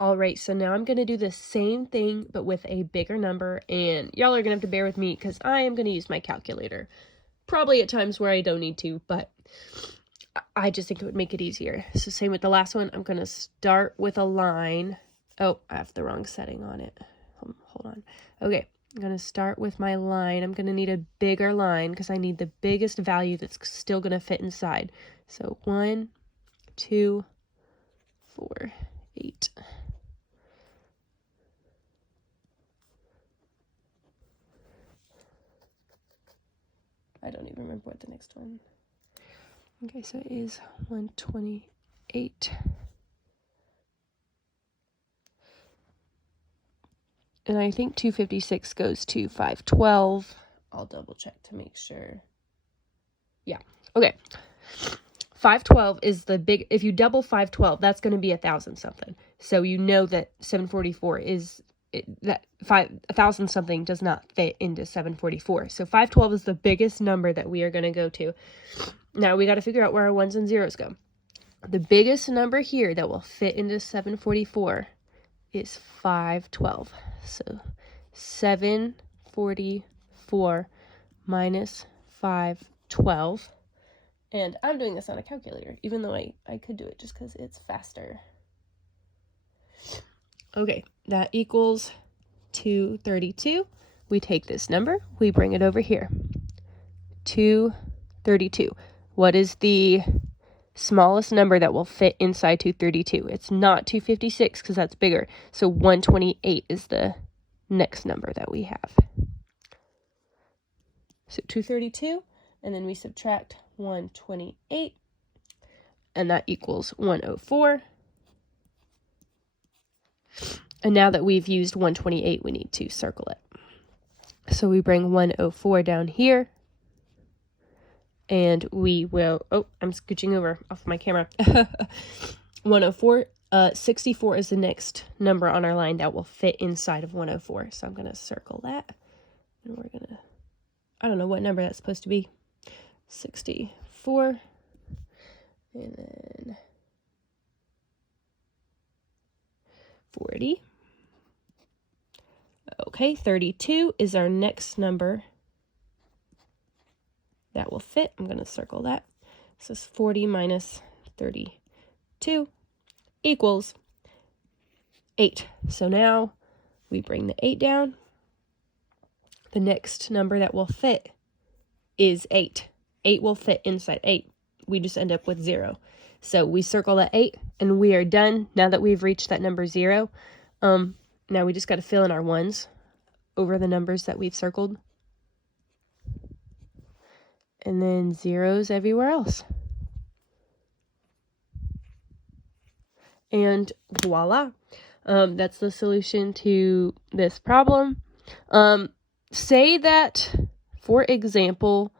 All right, so now I'm going to do the same thing, but with a bigger number, and y'all are going to have to bear with me because I am going to use my calculator. Probably at times where I don't need to, but I just think it would make it easier. So same with the last one, I'm going to start with a line. Oh, I have the wrong setting on it. Hold on. Okay, I'm going to start with my line. I'm going to need a bigger line because I need the biggest value that's still going to fit inside. So 1, 2, 4, 8. I don't even remember what the next one. Okay, so it is 128. And I think 256 goes to 512. I'll double check to make sure. Yeah, okay. 512 is the big, if you double 512, that's going to be 1,000 something. So you know that 744 is, that 1,000 something does not fit into 744. So 512 is the biggest number that we are going to go to. Now we got to figure out where our ones and zeros go. The biggest number here that will fit into 744 is 512. So 744 minus 512. And I'm doing this on a calculator, even though I could do it just because it's faster. Okay, that equals 232. We take this number, we bring it over here. 232. What is the smallest number that will fit inside 232? It's not 256 because that's bigger. So 128 is the next number that we have. So 232, and then we subtract 128, and that equals 104. And now that we've used 128, we need to circle it. So we bring 104 down here. And we will, oh, I'm scooching over off my camera. 104, 64 is the next number on our line that will fit inside of 104. So I'm going to circle that. And we're going to, I don't know what number that's supposed to be. 64. And then 40. Okay, 32 is our next number that will fit. I'm going to circle that. So 40 minus 32 equals 8. So now we bring the 8 down. The next number that will fit is 8. 8 will fit inside 8. We just end up with 0. So we circle that 8 and we are done. Now that we've reached that number 0, now we just got to fill in our ones over the numbers that we've circled. And then zeros everywhere else. And voila. That's the solution to this problem. Say that, for example,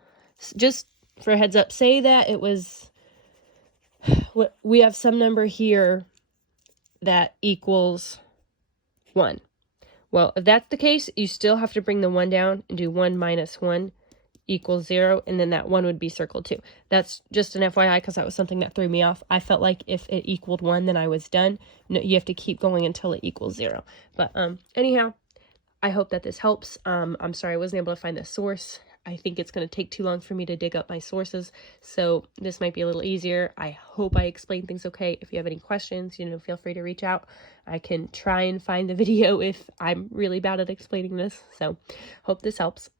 just for a heads up, say that it was, we have some number here that equals 1. Well, if that's the case, you still have to bring the 1 down and do 1 minus 1 equals 0, and then that 1 would be circled too. That's just an FYI because that was something that threw me off. I felt like if it equaled 1, then I was done. No, you have to keep going until it equals 0. But anyhow, I hope that this helps. I'm sorry I wasn't able to find the source. I think it's going to take too long for me to dig up my sources, so this might be a little easier. I hope I explained things okay. If you have any questions, feel free to reach out. I can try and find the video if I'm really bad at explaining this, so hope this helps.